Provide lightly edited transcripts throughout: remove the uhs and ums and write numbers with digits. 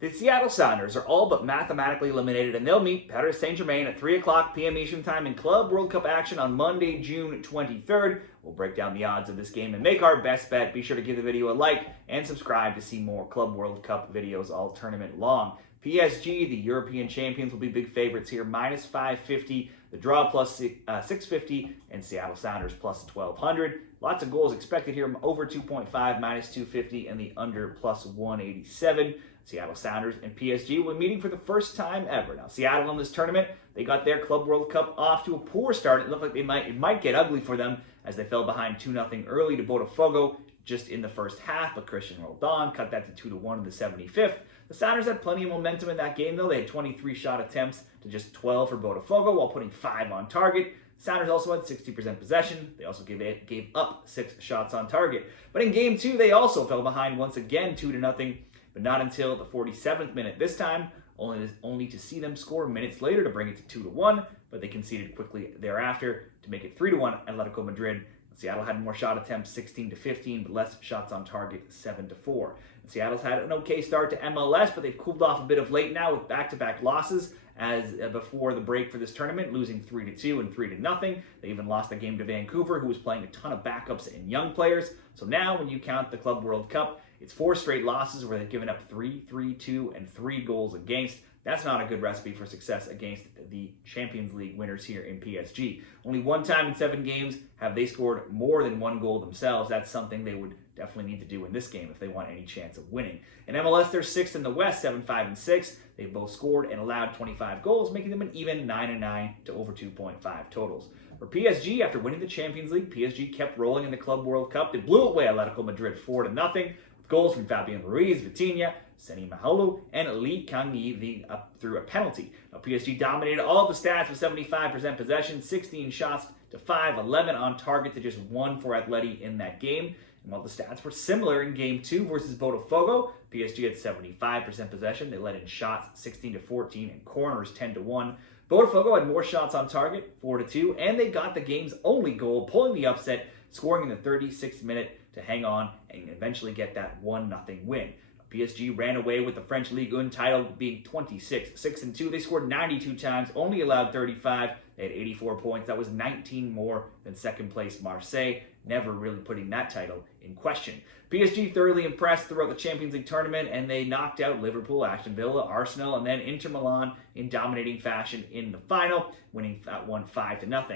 The Seattle Sounders are all but mathematically eliminated, and they'll meet Paris Saint-Germain at 3 o'clock p.m. Eastern Time in Club World Cup action on Monday, June 23rd. We'll break down the odds of this game and make our best bet. Be sure to give the video a like and subscribe to see more Club World Cup videos all tournament long. PSG, the European champions, will be big favorites here, minus 550. The draw plus 650, and Seattle Sounders plus 1200. Lots of goals expected here, over 2.5, minus 250, and the under plus 187. Seattle Sounders and PSG will be meeting for the first time ever. Now, Seattle in this tournament, they got their Club World Cup off to a poor start. It looked like it might get ugly for them as they fell behind 2-0 early to Botafogo just in the first half, but Christian Roldan cut that to 2-1 in the 75th. The Sounders had plenty of momentum in that game, though. They had 23 shot attempts to just 12 for Botafogo while putting 5 on target. Sounders also had 60% possession. They also gave up 6 shots on target. But in Game 2, they also fell behind once again 2-0, but not until the 47th minute this time, only to see them score minutes later to bring it to 2-1, but they conceded quickly thereafter to make it 3-1 Atletico Madrid. Seattle had more shot attempts, 16-15, but less shots on target, 7-4. Seattle's had an okay start to MLS, but they've cooled off a bit of late now with back-to-back losses as before the break for this tournament, losing 3-2 and 3-0. They even lost a game to Vancouver, who was playing a ton of backups and young players. So now, when you count the Club World Cup, it's 4 straight losses where they've given up 3, 3-2, and 3 goals against. That's not a good recipe for success against the Champions League winners here in PSG. Only one time in 7 games have they scored more than 1 goal themselves. That's something they would definitely need to do in this game if they want any chance of winning. In MLS, they're 6th in the West, 7-5-6. They've both scored and allowed 25 goals, making them an even 9-9 to over 2.5 totals. For PSG, after winning the Champions League, PSG kept rolling in the Club World Cup. They blew away Atletico Madrid 4-0, with goals from Fabian Ruiz, Vitinha, Seni Mahalo, and Lee Kang-yi through a penalty. Now, PSG dominated all of the stats with 75% possession, 16 shots to 5, 11 on target to just 1 for Atleti in that game. And while the stats were similar in Game 2 versus Botafogo, PSG had 75% possession. They let in shots 16-14 and corners 10-1. Botafogo had more shots on target, 4-2, and they got the game's only goal, pulling the upset, scoring in the 36th minute to hang on and eventually get that 1-0 win. PSG ran away with the French Ligue 1 title being 26-6-2. They scored 92 times, only allowed 35. They had 84 points. That was 19 more than second place Marseille, never really putting that title in question. PSG thoroughly impressed throughout the Champions League tournament, and they knocked out Liverpool, Aston Villa, Arsenal, and then Inter Milan in dominating fashion in the final, winning that one 5-0. Now,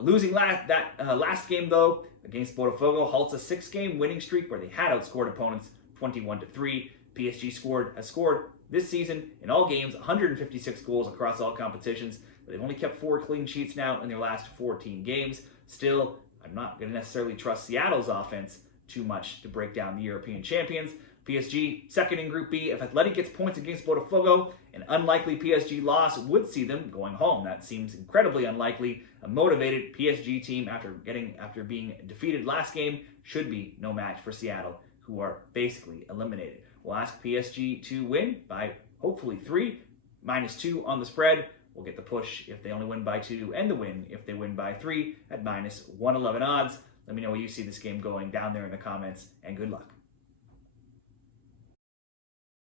losing last game, though, against Botafogo halts a 6-game winning streak where they had outscored opponents 21-3. PSG has scored this season in all games 156 goals across all competitions, but they've only kept 4 clean sheets now in their last 14 games. Still, I'm not going to necessarily trust Seattle's offense too much to break down the European champions. PSG second in Group B. If Athletic gets points against Botafogo, an unlikely PSG loss would see them going home. That seems incredibly unlikely. A motivated PSG team after being defeated last game should be no match for Seattle, who are basically eliminated. We'll ask PSG to win by hopefully 3, -2 on the spread. We'll get the push if they only win by 2, and the win if they win by 3 at -111 odds. Let me know where you see this game going down there in the comments, and good luck.